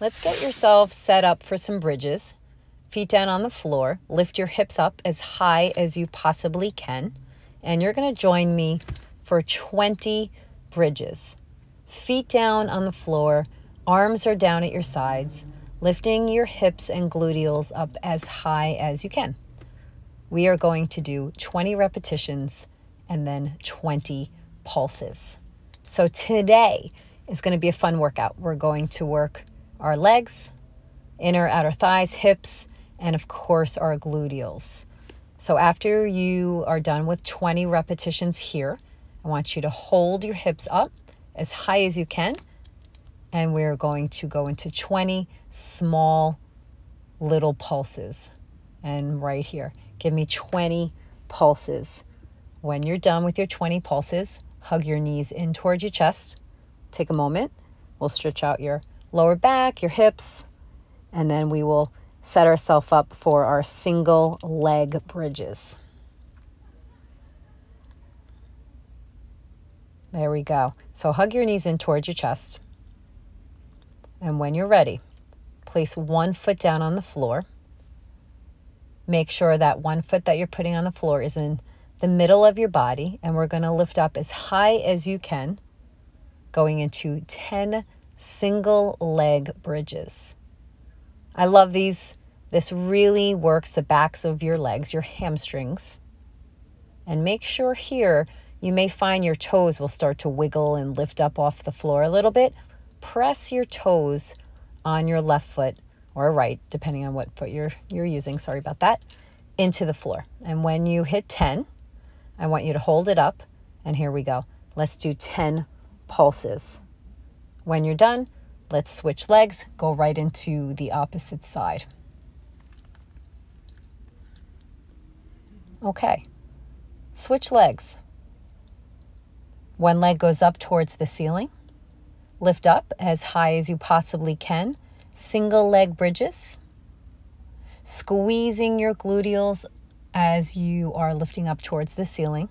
let's get yourself set up for some bridges. Feet down on the floor. Lift your hips up as high as you possibly can. And you're going to join me for 20 bridges. Feet down on the floor. Arms are down at your sides. Lifting your hips and gluteals up as high as you can. We are going to do 20 repetitions and then 20 pulses. So today is going to be a fun workout. We're going to work our legs, inner, outer thighs, hips, and of course our gluteals. So after you are done with 20 repetitions here, I want you to hold your hips up as high as you can. And we're going to go into 20 small little pulses. And right here, give me 20 pulses. When you're done with your 20 pulses, hug your knees in towards your chest. Take a moment. We'll stretch out your lower back, your hips, and then we will set ourselves up for our single leg bridges. There we go. So hug your knees in towards your chest. And when you're ready, place one foot down on the floor. Make sure that one foot that you're putting on the floor is in the middle of your body. And we're going to lift up as high as you can, going into 10 single leg bridges. I love these. This really works the backs of your legs, your hamstrings. And make sure here, you may find your toes will start to wiggle and lift up off the floor a little bit. Press your toes on your left foot or right, depending on what foot you're using, sorry about that, into the floor. And when you hit 10, I want you to hold it up. And here we go. Let's do 10 pulses. When you're done, let's switch legs, go right into the opposite side. Okay, switch legs. One leg goes up towards the ceiling. Lift up as high as you possibly can. Single leg bridges. Squeezing your gluteals as you are lifting up towards the ceiling.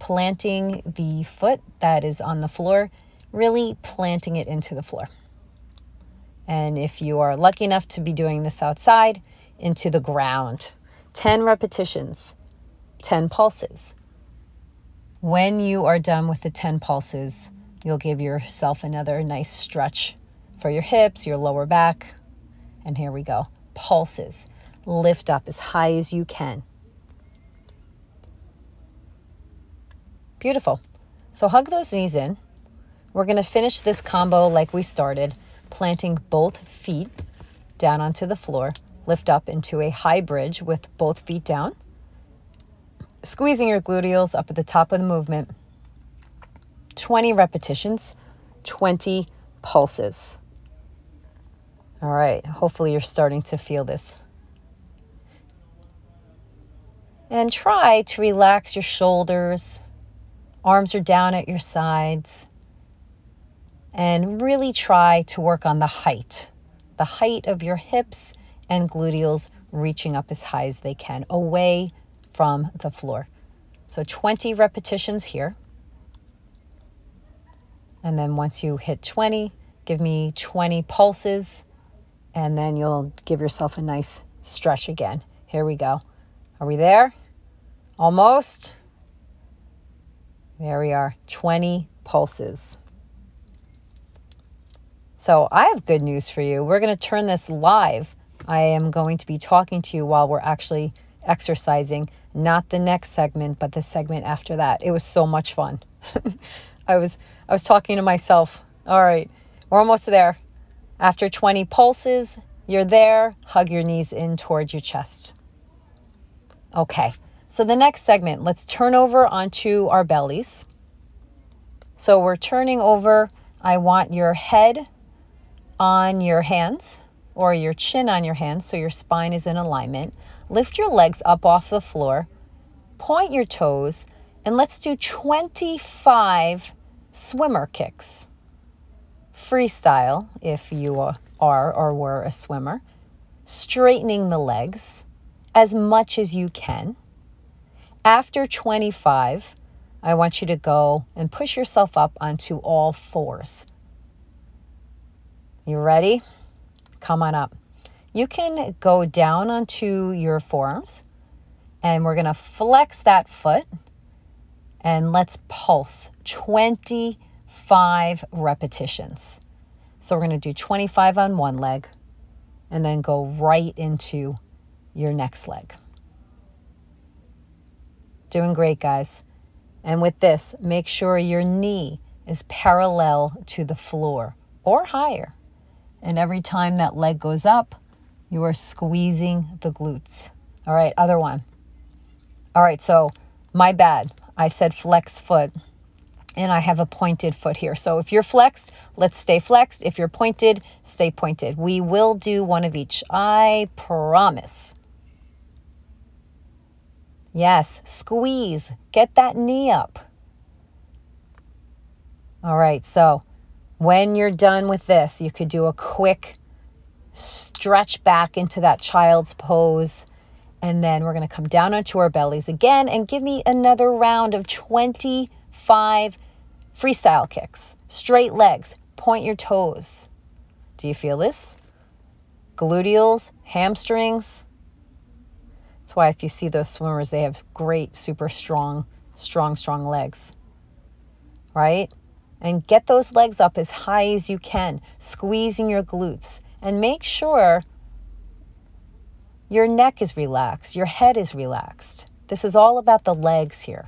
Planting the foot that is on the floor, really planting it into the floor. And if you are lucky enough to be doing this outside, into the ground. 10 repetitions, 10 pulses. When you are done with the 10 pulses, you'll give yourself another nice stretch for your hips, your lower back. And here we go. Pulses. Lift up as high as you can. Beautiful. So hug those knees in. We're going to finish this combo like we started, planting both feet down onto the floor. Lift up into a high bridge with both feet down. Squeezing your gluteals up at the top of the movement. 20 repetitions, 20 pulses. All right, hopefully you're starting to feel this. And try to relax your shoulders. Arms are down at your sides. And really try to work on the height of your hips and gluteals reaching up as high as they can, away from the floor. So 20 repetitions here. And then once you hit 20, give me 20 pulses, and then you'll give yourself a nice stretch again. Here we go. Are we there? Almost. There we are, 20 pulses. So I have good news for you. We're going to turn this live. I am going to be talking to you while we're actually exercising, not the next segment, but the segment after that. It was so much fun. I was talking to myself. All right, we're almost there. After 20 pulses, you're there. Hug your knees in towards your chest. Okay, so the next segment, let's turn over onto our bellies. So we're turning over. I want your head on your hands or your chin on your hands so your spine is in alignment. Lift your legs up off the floor. Point your toes, and let's do 25 swimmer kicks. Freestyle if you are or were a swimmer. Straightening the legs as much as you can. After 25, I want you to go and push yourself up onto all fours. You ready? Come on up. You can go down onto your forearms, and we're going to flex that foot, and let's pulse 25 repetitions. So we're going to do 25 on one leg and then go right into your next leg. Doing great, guys. And with this, make sure your knee is parallel to the floor or higher. And every time that leg goes up, you are squeezing the glutes. All right, other one. All right, so my bad. I said flex foot, and I have a pointed foot here. So if you're flexed, let's stay flexed. If you're pointed, stay pointed. We will do one of each. I promise. Yes, squeeze. Get that knee up. All right, so when you're done with this, you could do a quick stretch back into that child's pose. And then we're going to come down onto our bellies again and give me another round of 25 freestyle kicks. Straight legs. Point your toes. Do you feel this? Gluteals, hamstrings. That's why if you see those swimmers, they have great, super strong legs. Right? And get those legs up as high as you can, squeezing your glutes. And make sure your neck is relaxed, your head is relaxed. This is all about the legs here.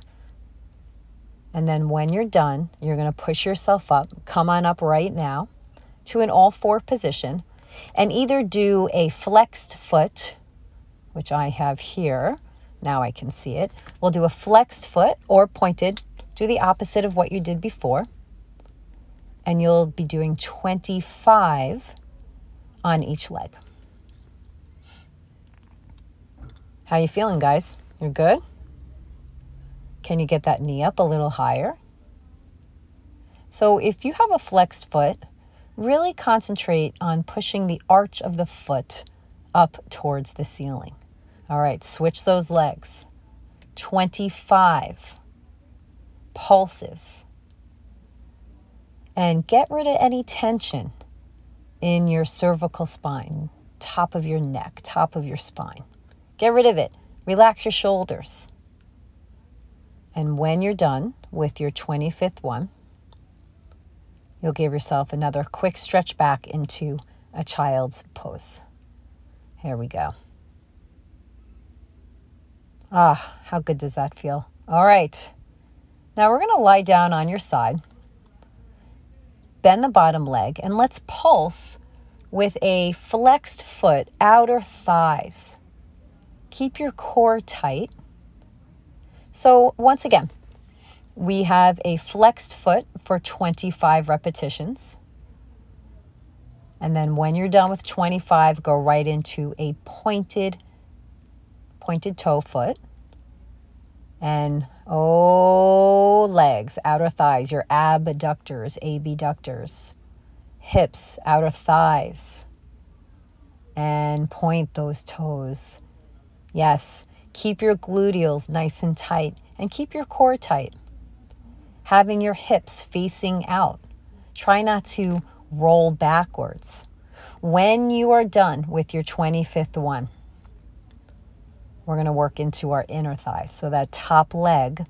And then when you're done, you're going to push yourself up. Come on up right now to an all-four position and either do a flexed foot, which I have here. Now I can see it. We'll do a flexed foot or pointed. Do the opposite of what you did before. And you'll be doing 25 on each leg. How you feeling, guys? You're good? Can you get that knee up a little higher? So if you have a flexed foot, really concentrate on pushing the arch of the foot up towards the ceiling. All right, switch those legs. 25 pulses. And get rid of any tension in your cervical spine, top of your neck, top of your spine. Get rid of it. Relax your shoulders. And when you're done with your 25th one, you'll give yourself another quick stretch back into a child's pose. Here we go. Ah, how good does that feel? All right. Now we're going to lie down on your side. Bend the bottom leg, and let's pulse with a flexed foot, outer thighs. Keep your core tight. So once again, we have a flexed foot for 25 repetitions. And then when you're done with 25, go right into a pointed toe foot. And legs, outer thighs, your abductors, abductors, hips, outer thighs. And point those toes. Yes, keep your gluteals nice and tight and keep your core tight. Having your hips facing out. Try not to roll backwards. When you are done with your 25th one, we're going to work into our inner thighs. So that top leg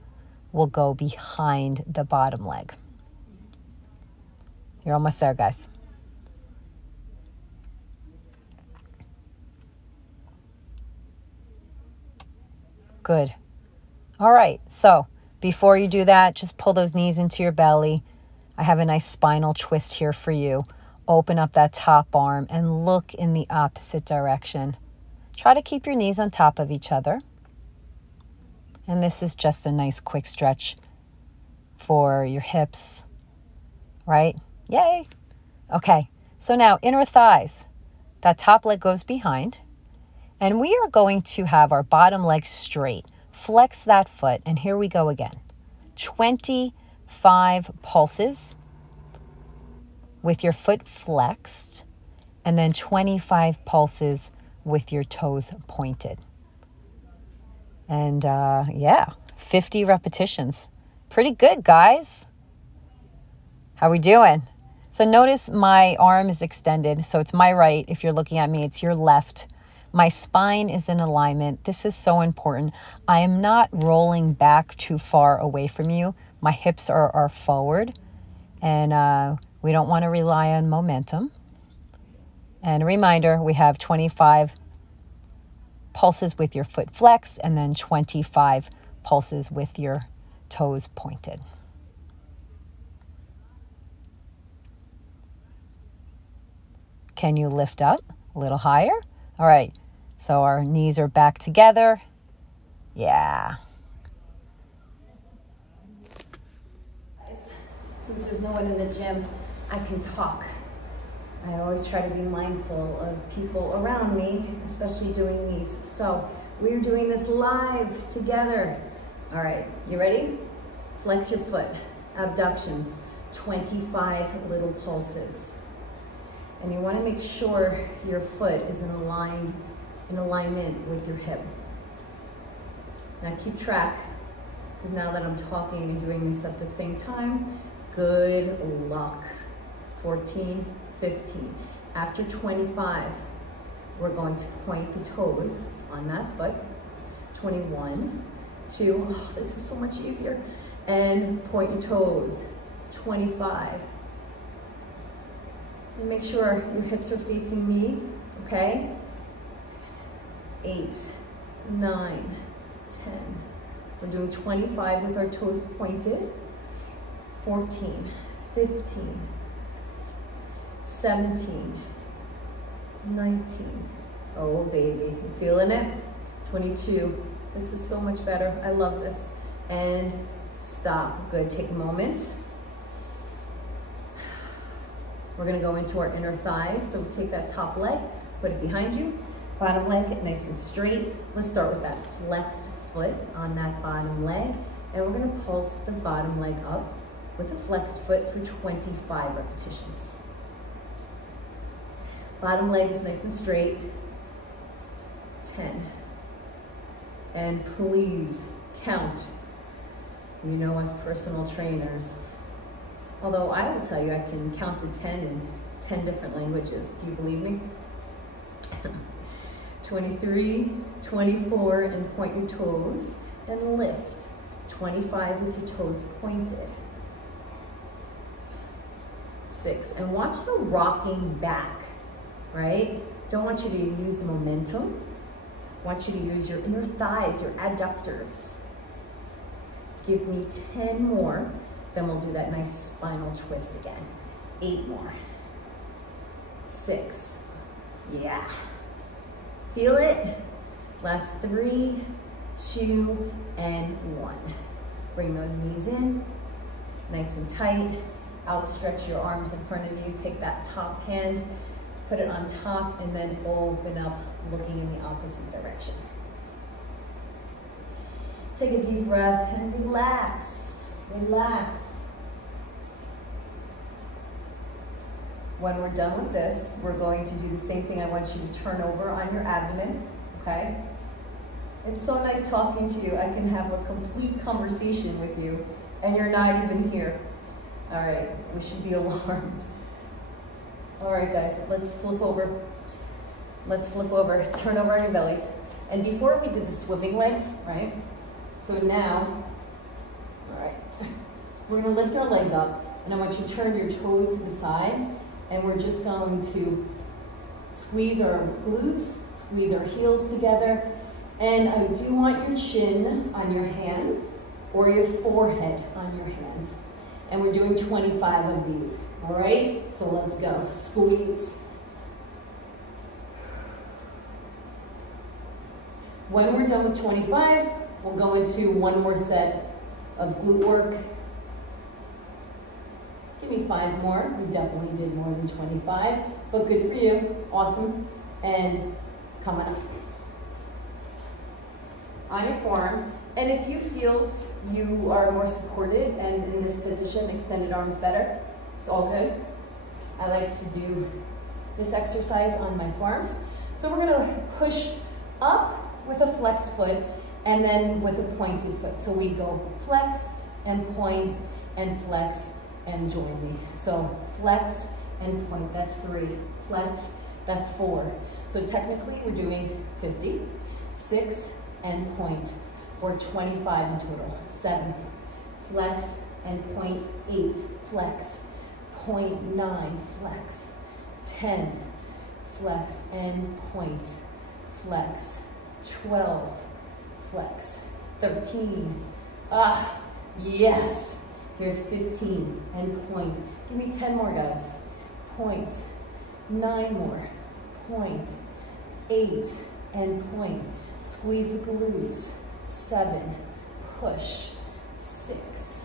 will go behind the bottom leg. You're almost there, guys. Good. All right, so before you do that, just pull those knees into your belly. I have a nice spinal twist here for you. Open up that top arm and look in the opposite direction. Try to keep your knees on top of each other. And this is just a nice quick stretch for your hips, right? Yay. Okay, so now inner thighs. That top leg goes behind. And we are going to have our bottom leg straight. Flex that foot, and here we go again. 25 pulses with your foot flexed, and then 25 pulses with your toes pointed. And 50 repetitions. Pretty good, guys. How we doing? So notice my arm is extended. So it's my right. If you're looking at me, it's your left. My spine is in alignment. This is so important. I am not rolling back too far away from you. My hips are forward, and we don't want to rely on momentum. And a reminder, we have 25 pulses with your foot flexed and then 25 pulses with your toes pointed. Can you lift up a little higher? All right, so our knees are back together. Yeah. Since there's no one in the gym, I can talk. I always try to be mindful of people around me, especially doing these. So we're doing this live together. All right, you ready? Flex your foot, abductions, 25 little pulses. And you want to make sure your foot is in alignment with your hip. Now keep track, because now that I'm talking and doing this at the same time, good luck. 14, 15. After 25, we're going to point the toes on that foot. 21, 2, oh, this is so much easier. And point your toes. 25. And make sure your hips are facing me, okay? 8, 9, 10. We're doing 25 with our toes pointed. 14, 15, 16, 17, 19. Oh, baby, you feeling it? 22. This is so much better. I love this. And stop. Good. Take a moment. We're going to go into our inner thighs. So we take that top leg, put it behind you. Bottom leg, nice and straight. Let's start with that flexed foot on that bottom leg. And we're going to pulse the bottom leg up with a flexed foot for 25 repetitions. Bottom leg is nice and straight. 10. And please count. You know, as personal trainers. Although I will tell you, I can count to 10 in 10 different languages. Do you believe me? 23, 24, and point your toes and lift. 25 with your toes pointed. 6, and watch the rocking back, right? Don't want you to use the momentum. Want you to use your inner thighs, your adductors. Give me 10 more. Then we'll do that nice spinal twist again. 8 more. 6. Yeah. Feel it? Last 3, 2, and 1. Bring those knees in, nice and tight. Outstretch your arms in front of you. Take that top hand, put it on top, and then open up, looking in the opposite direction. Take a deep breath and relax. Relax. When we're done with this, we're going to do the same thing. I want you to turn over on your abdomen, okay? It's so nice talking to you. I can have a complete conversation with you, and you're not even here. All right, we should be alarmed. All right, guys, let's flip over. Let's flip over, turn over on your bellies. And before we did the swimming legs, right? So now, all right, we're gonna lift our legs up, and I want you to turn your toes to the sides, and we're just going to squeeze our glutes, squeeze our heels together, and I do want your chin on your hands or your forehead on your hands. And we're doing 25 of these, all right? So let's go, squeeze. When we're done with 25, we'll go into one more set of glute work. Give me 5 more. We definitely did more than 25, but good for you, awesome. And come on up. On your forearms, and if you feel you are more supported and in this position, extended arms better, it's all good. I like to do this exercise on my forearms. So we're gonna push up with a flexed foot and then with a pointed foot. So we go flex and point and flex and join me. So flex and point, that's 3. Flex, that's 4. So technically we're doing 50, 6 and point, or 25 in total. 7, flex and point, 8, flex, point 9, flex, 10, flex and point, flex, 12, flex, 13, yes. Here's 15 and point. Give me 10 more, guys. Point, 9 more, point, 8 and point. Squeeze the glutes, 7, push, 6,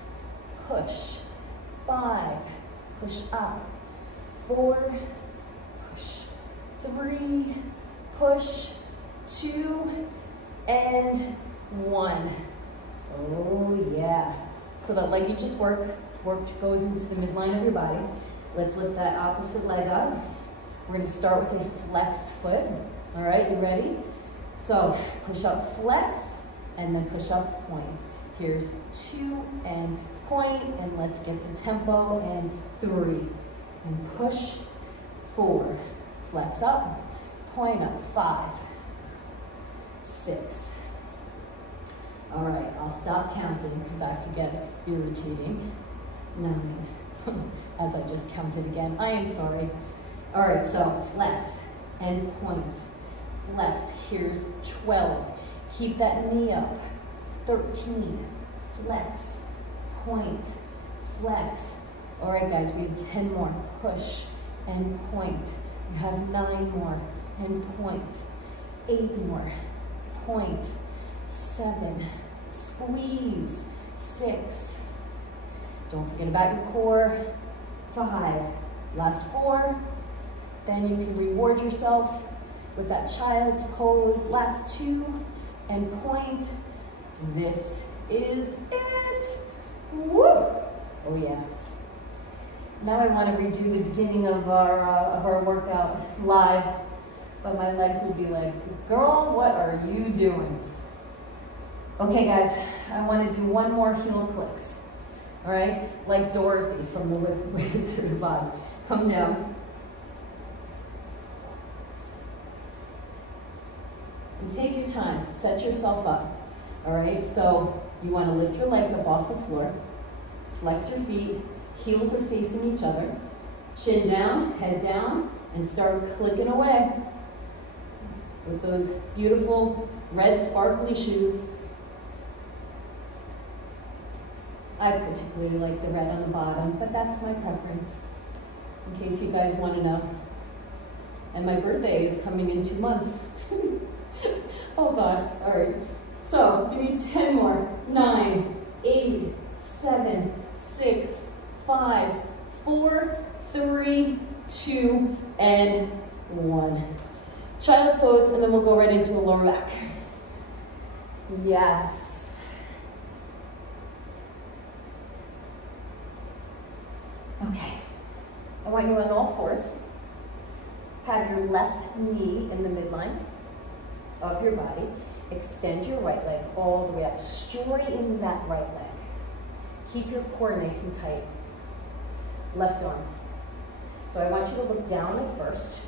push, 5, push up, 4, push, 3, push, 2, and 1. Oh yeah. So that leg you just worked goes into the midline of your body. Let's lift that opposite leg up. We're gonna start with a flexed foot. All right, you ready? So push up flexed, and then push up point. Here's 2 and point, and let's get to tempo, and 3, and push, 4, flex up, point up, 5, 6. All right, I'll stop counting because that could get irritating. 9, as I just counted again. I am sorry. All right, so flex and point. Flex, here's 12. Keep that knee up. 13, flex, point, flex. All right, guys, we have 10 more. Push and point. You have 9 more and point. 8 more, point, 7, squeeze, 6. Don't forget about your core. 5, last 4. Then you can reward yourself with that child's pose. Last 2 and point. This is it. Woo! Oh yeah. Now I want to redo the beginning of our workout live, but my legs will be like, girl, what are you doing? Okay guys, I want to do one more heel clicks. All right, like Dorothy from the Wizard of Oz. Come down. And take your time, set yourself up. All right, so you want to lift your legs up off the floor, flex your feet, heels are facing each other, chin down, head down, and start clicking away with those beautiful red sparkly shoes. I particularly like the red on the bottom, but that's my preference, in case you guys want to know. And my birthday is coming in 2 months. Oh God, all right. So give me 10 more. 9, 8, 7, 6, 5, 4, 3, 2, and 1. Child's pose, and then we'll go right into a lower back. Yes. Okay. I want you on all fours. Have your left knee in the midline of your body. Extend your right leg all the way up. Straighten that right leg. Keep your core nice and tight. Left arm. So I want you to look down at first,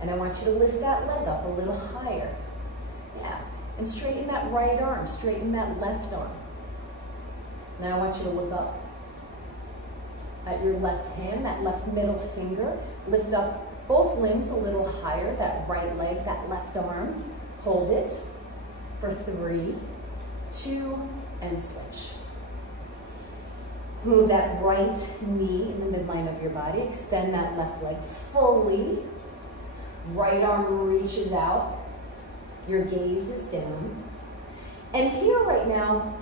and I want you to lift that leg up a little higher. Yeah, and straighten that right arm, straighten that left arm. Now I want you to look up at your left hand, that left middle finger. Lift up both limbs a little higher, that right leg, that left arm. Hold it for 3, 2, and switch. Move that right knee in the midline of your body. Extend that left leg fully. Right arm reaches out. Your gaze is down. And here right now,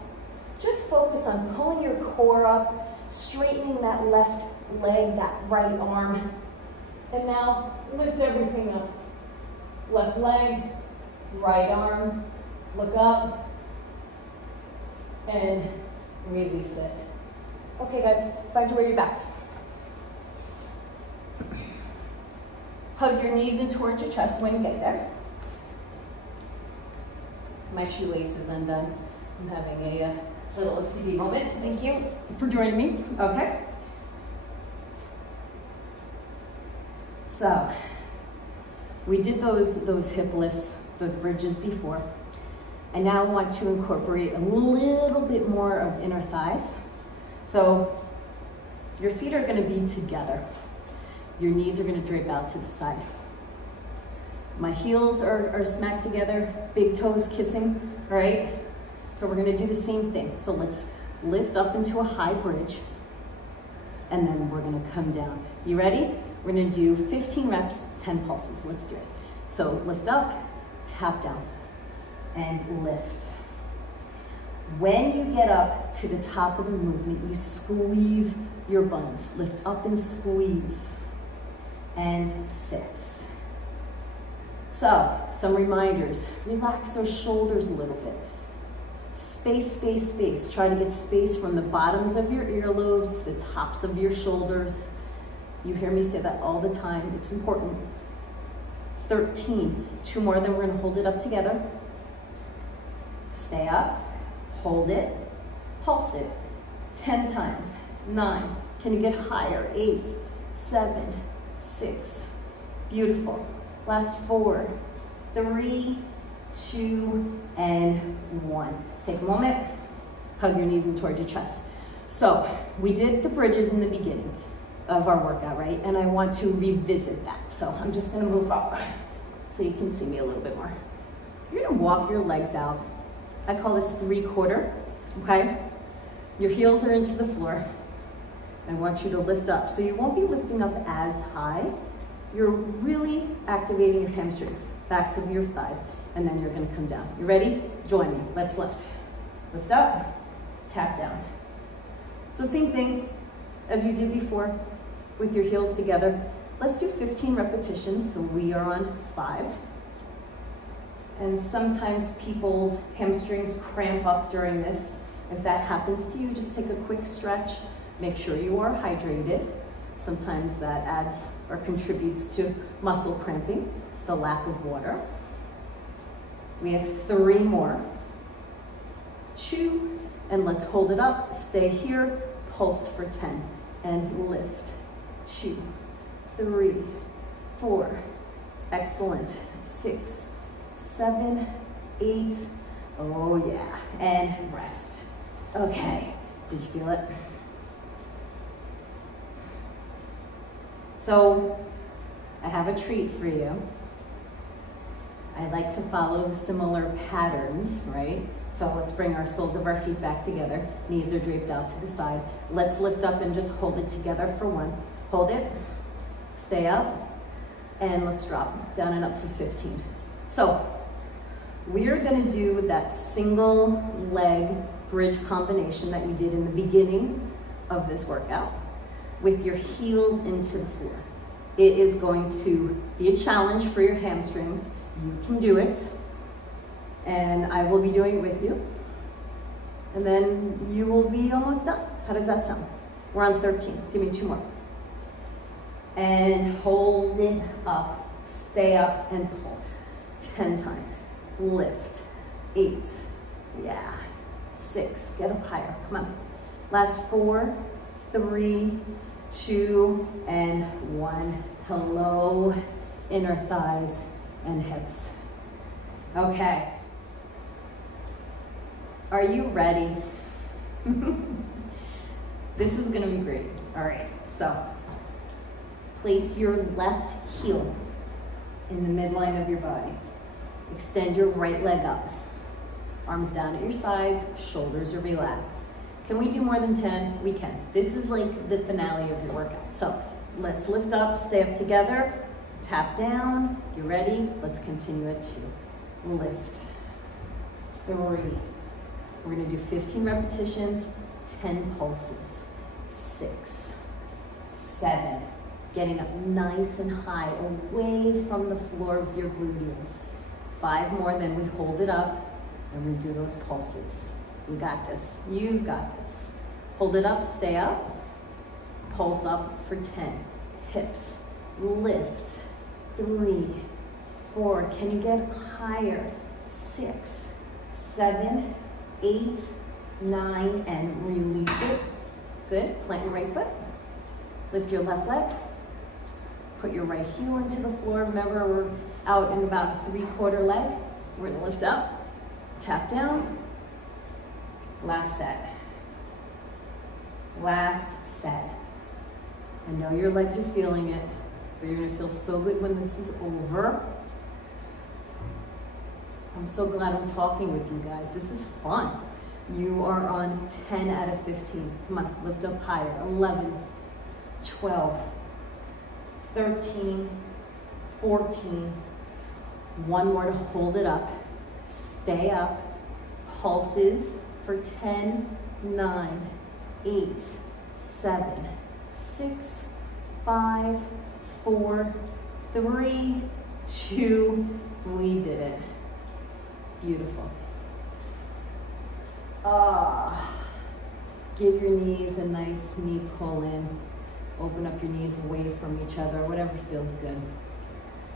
just focus on pulling your core up, straightening that left leg, that right arm. And now lift everything up. Left leg, right arm, look up, and release it. Okay guys, find your way to your backs. Hug your knees in towards your chest when you get there. My shoelace is undone. I'm having a little OCD moment. Thank you for joining me. Okay. So we did those hip lifts, those bridges before. I now want to incorporate a little bit more of inner thighs. So your feet are going to be together. Your knees are going to drape out to the side. My heels are smacked together, big toes kissing, all right? So we're going to do the same thing. So let's lift up into a high bridge, and then we're going to come down. You ready? We're going to do 15 reps, 10 pulses. Let's do it. So lift up, tap down, and lift. When you get up to the top of the movement, you squeeze your buns. Lift up and squeeze. And 6. So, some reminders. Relax those shoulders a little bit. Space, space, space. Try to get space from the bottoms of your earlobes, the tops of your shoulders. You hear me say that all the time. It's important. 13. 2 more, then we're going to hold it up together. Stay up. Hold it. Pulse it. 10 times. 9. Can you get higher? 8, 7, 6. Beautiful. Last 4, 3, 2, and 1. Take a moment. Hug your knees in toward your chest. So we did the bridges in the beginning of our workout, right? And I want to revisit that. So I'm just going to move up so you can see me a little bit more. You're going to walk your legs out. I call this 3/4, okay? Your heels are into the floor. I want you to lift up. So you won't be lifting up as high. You're really activating your hamstrings, backs of your thighs, and then you're gonna come down. You ready? Join me. Let's lift. Lift up, tap down. So same thing as you did before with your heels together. Let's do 15 repetitions. So we are on 5. And sometimes people's hamstrings cramp up during this. If that happens to you, just take a quick stretch. Make sure you are hydrated. Sometimes that adds or contributes to muscle cramping, the lack of water. We have 3 more. 2, and let's hold it up. Stay here, pulse for 10, and lift. 2, 3, 4. Excellent. 6, 7, 8. Oh yeah, and rest. Okay, did you feel it? So I have a treat for you. I like to follow similar patterns, right? So let's bring our soles of our feet back together. Knees are draped out to the side. Let's lift up and just hold it together for 1. Hold it, stay up, and let's drop down and up for 15. So we're gonna do that single leg bridge combination that you did in the beginning of this workout with your heels into the floor. It is going to be a challenge for your hamstrings. You can do it, and I will be doing it with you. And then you will be almost done. How does that sound? We're on 13. Give me 2 more. And hold it up. Stay up and pulse. 10 times. Lift. 8. Yeah. 6. Get up higher. Come on. Last 4, 3, 2, and 1. Hello, inner thighs and hips. Okay. Are you ready? This is gonna be great. All right, so place your left heel in the midline of your body. Extend your right leg up. Arms down at your sides, shoulders are relaxed. Can we do more than 10? We can. This is like the finale of your workout. So let's lift up, stay up together, tap down. You ready? Let's continue at 2. Lift. 3. We're gonna do 15 repetitions, 10 pulses. 6, 7. Getting up nice and high, away from the floor with your gluteus. 5 more, then we hold it up and we do those pulses. You got this. You've got this. Hold it up, stay up. Pulse up for 10. Hips. Lift. 3, 4. Can you get higher? 6, 7, 8, 9, and release it. Good. Plant your right foot. Lift your left leg. Put your right heel into the floor. Remember, we're out in about 3/4 leg. We're gonna lift up, tap down. Last set. Last set. I know your legs are feeling it, but you're gonna feel so good when this is over. I'm so glad I'm talking with you guys. This is fun. You are on 10 out of 15. Come on, lift up higher. 11, 12, 13, 14. One more to hold it up. Stay up. Pulses for 10, 9, 8, 7, 6, 5, 4, 3, 2. We did it. Beautiful. Give your knees a nice knee pull in. Open up your knees away from each other, whatever feels good.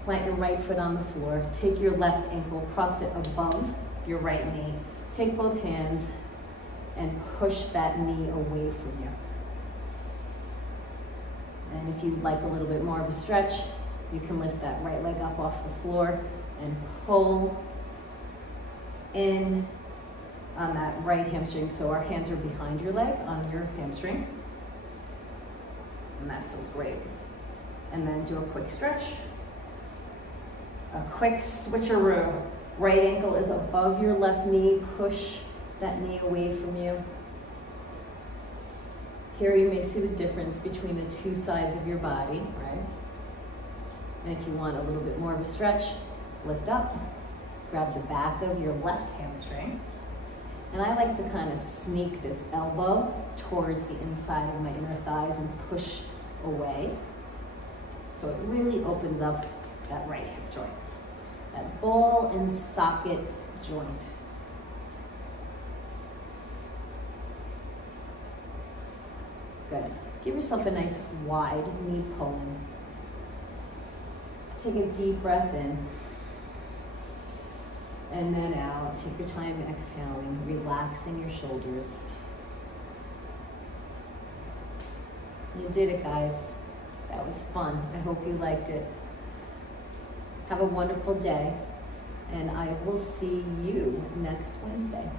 Plant your right foot on the floor. Take your left ankle, cross it above your right knee. Take both hands and push that knee away from you. And if you'd like a little bit more of a stretch, you can lift that right leg up off the floor and pull in on that right hamstring. So our hands are behind your leg on your hamstring. And that feels great. And then do a quick stretch. A quick switcheroo. Right ankle is above your left knee. Push that knee away from you. Here you may see the difference between the two sides of your body, right? And if you want a little bit more of a stretch, lift up. Grab the back of your left hamstring. And I like to kind of sneak this elbow towards the inside of my inner thighs and push away. So it really opens up that right hip joint, that ball and socket joint. Good. Give yourself a nice wide knee pull in. Take a deep breath in. And then out. Take your time exhaling, relaxing your shoulders. You did it, guys. That was fun. I hope you liked it. Have a wonderful day, and I will see you next Wednesday.